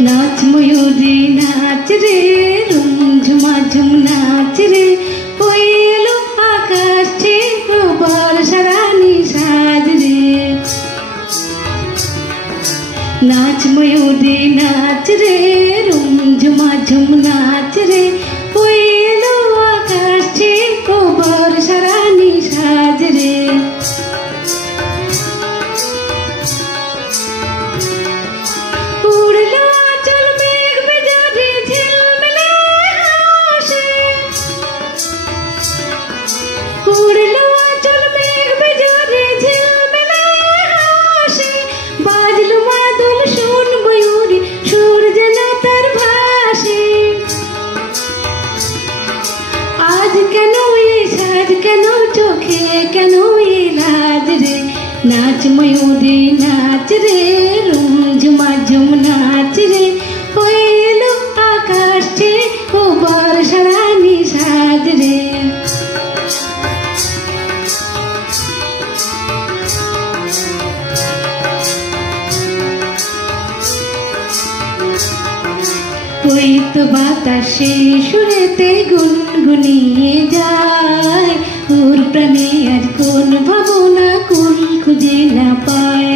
नाच मयूरी नाच रे रुम झुमा झुम नाच रे कोयलो आकाश छे बरसारानी साज रे। नाच मयूरी नाच रे रुम झुमा झुम नाच रे कोयलो आकाश छे बरसारानी साज रे। नाच मयूरी नाच रे रुम झुमा झुम नाच रे कोयलो आकाश छे बरसारानी साज रे। कोई तो बातासे सुरेते गुनगुनिए যায় ওর প্রাণে আজ কোন ভাবনা কুল খুঁজে না পায়।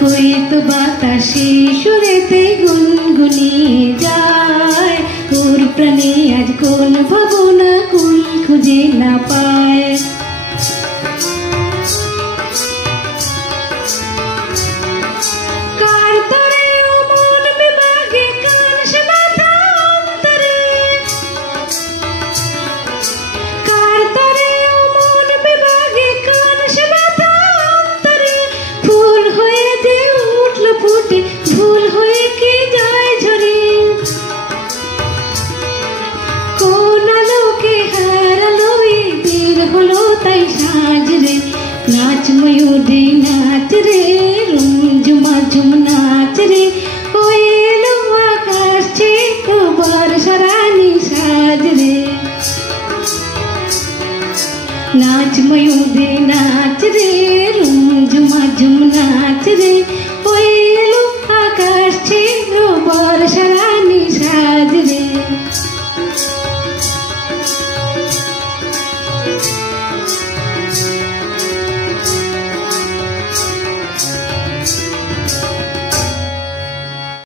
कोई तो বাতাসে সুরেতে গুনগুনিয়ে যায় ওর প্রাণে আজ কোন ভাবনা কুল খুঁজে না পায়। ভুল হয়ে কি যায় ঝরে কোন আলোকে হারালো বের হলো তাই সাজ রে। নাচ ময়ূরী নাচ রে রুম ঝুমা ঝুম নাচ রে কোয়েলো আকাশ ছে বরসারানি সাজ রে। नाच मयूरी नाच रे रुम झुमा झुम नाच रे